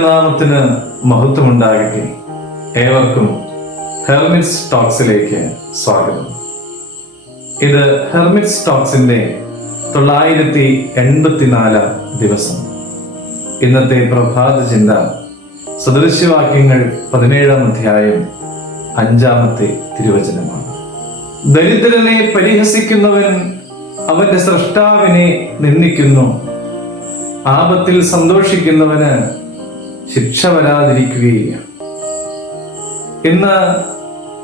തിരുനാമത്തിന് മഹത്വമുണ്ടാകട്ടെ. ഏവർക്കും ഹെർമിറ്റ്സ് ടോക്സിലേക്ക് സ്വാഗതം. ഇത് ഹെർമിറ്റ്സ് ടോക്സിന്റെ 984 ദിവസം. ഇന്നത്തെ പ്രഭാത ചിന്ത സദൃശ്യവാക്യങ്ങൾ 17-ാം അധ്യായം 5-ാമത്തെ തിരുവചനമാണ്. ദരിദ്രനെ പരിഹസിക്കുന്നവൻ അവന്റെ സ്രഷ്ടാവിനെ നിന്ദിക്കുന്നു. ആപത്തിൽ സന്തോഷിക്കുന്നവന് ശിക്ഷ വരാതിരിക്കുകയില്ല. ഇന്ന്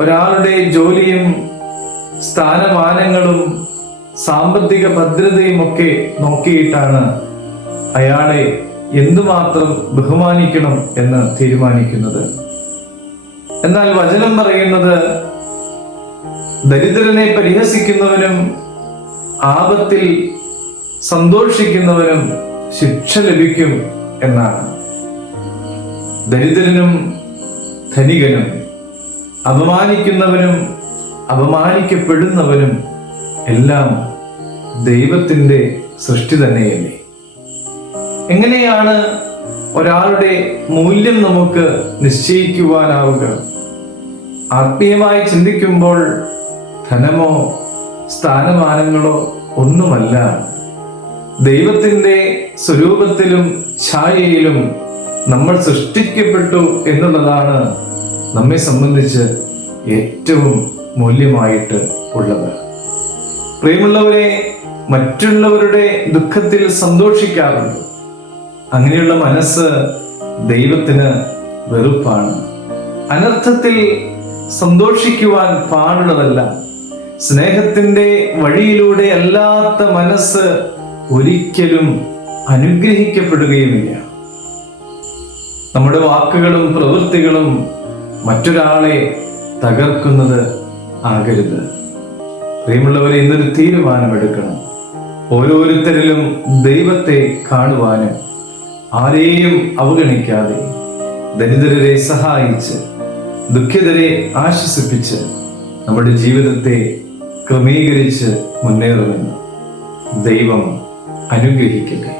ഒരാളുടെ ജോലിയും സ്ഥാനമാനങ്ങളും സാമ്പത്തിക ഭദ്രതയും ഒക്കെ നോക്കിയിട്ടാണ് അയാളെ എന്തുമാത്രം ബഹുമാനിക്കണം എന്ന് തീരുമാനിക്കുന്നത്. എന്നാൽ വചനം പറയുന്നത് ദരിദ്രനെ പരിഹസിക്കുന്നവനും ആപത്തിൽ സന്തോഷിക്കുന്നവനും ശിക്ഷ ലഭിക്കും എന്നാണ്. ദരിദ്രനും ധനികനും, അപമാനിക്കുന്നവനും അപമാനിക്കപ്പെടുന്നവനും എല്ലാം ദൈവത്തിൻ്റെ സൃഷ്ടി തന്നെയല്ലേ? എങ്ങനെയാണ് ഒരാളുടെ മൂല്യം നമുക്ക് നിശ്ചയിക്കുവാനാവുക? ആത്മീയമായി ചിന്തിക്കുമ്പോൾ ധനമോ സ്ഥാനമാനങ്ങളോ ഒന്നുമല്ല. ദൈവത്തിൻ്റെ സ്വരൂപത്തിലും ഛായയിലും നമ്മൾ സൃഷ്ടിക്കപ്പെട്ടു എന്നുള്ളതാണ് നമ്മെ സംബന്ധിച്ച് ഏറ്റവും മൂല്യമായിട്ട് ഉള്ളത്. പ്രിയമുള്ളവരെ, മറ്റുള്ളവരുടെ ദുഃഖത്തിൽ സന്തോഷിക്കാറുണ്ട്. അങ്ങനെയുള്ള മനസ്സ് ദൈവത്തിന് വെറുപ്പാണ്. അനർത്ഥത്തിൽ സന്തോഷിക്കുവാൻ പാടുള്ളതല്ല. സ്നേഹത്തിന്റെ വഴിയിലൂടെ അല്ലാത്ത മനസ്സ് ഒരിക്കലും അനുഗ്രഹിക്കപ്പെടുകയുമില്ല. നമ്മുടെ വാക്കുകളും പ്രവൃത്തികളും മറ്റൊരാളെ തകർക്കുന്നത് ആകരുത്. പ്രിയമുള്ളവരെ, ഇന്നൊരു തീരുമാനമെടുക്കണം. ഓരോരുത്തരിലും ദൈവത്തെ കാണുവാനും ആരെയും അവഗണിക്കാതെ ദരിദ്രരെ സഹായിച്ച് ദുഃഖിതരെ ആശ്വസിപ്പിച്ച് നമ്മുടെ ജീവിതത്തെ ക്രമീകരിച്ച് മുന്നേറുമെന്ന് ദൈവം അനുഗ്രഹിക്കട്ടെ.